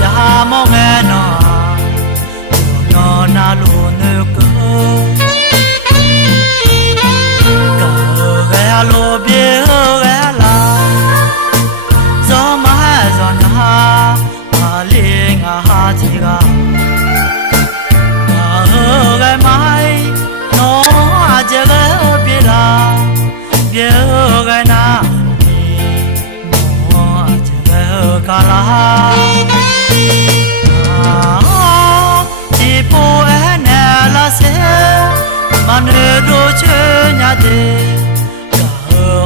ya mo nghe nó na lu nữ cơ cờ ghé lô bia ghé la gió mà gió nhà mà liền à chỉ ga cờ ghé mai nó chỉ ghé bia la bia ghé na nó chỉ ghé cả la mà nơi đôi chơi nhà đi cả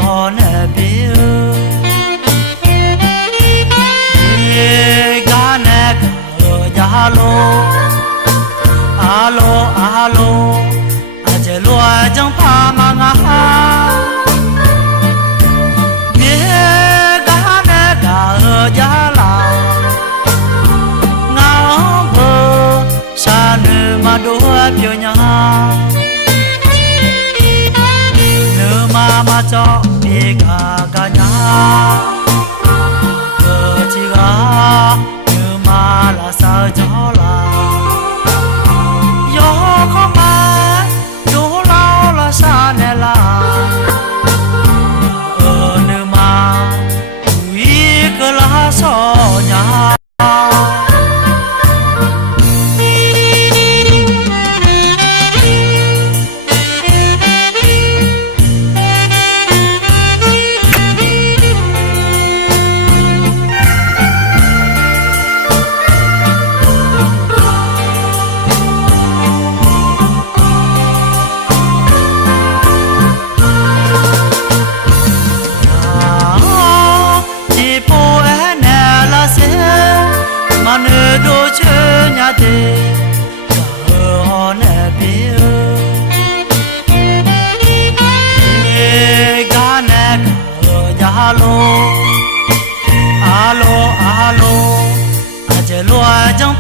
họ nè biết cả nè cả alo alo alo anh chơi loài trong pha mà ngã biết cả nè cả giá lao ngáo bờ xa nơi mà đôi biểu nhà mà cho đi cả nhà cơ chỉ ga như mà là sao cho là gió không mà gió lao là xa nè là nữ mà quý cơ là so nhà mà nơi đôi chơi nhà đi cả họ nè biết cả nè cả alo alo alo anh chơi loài trong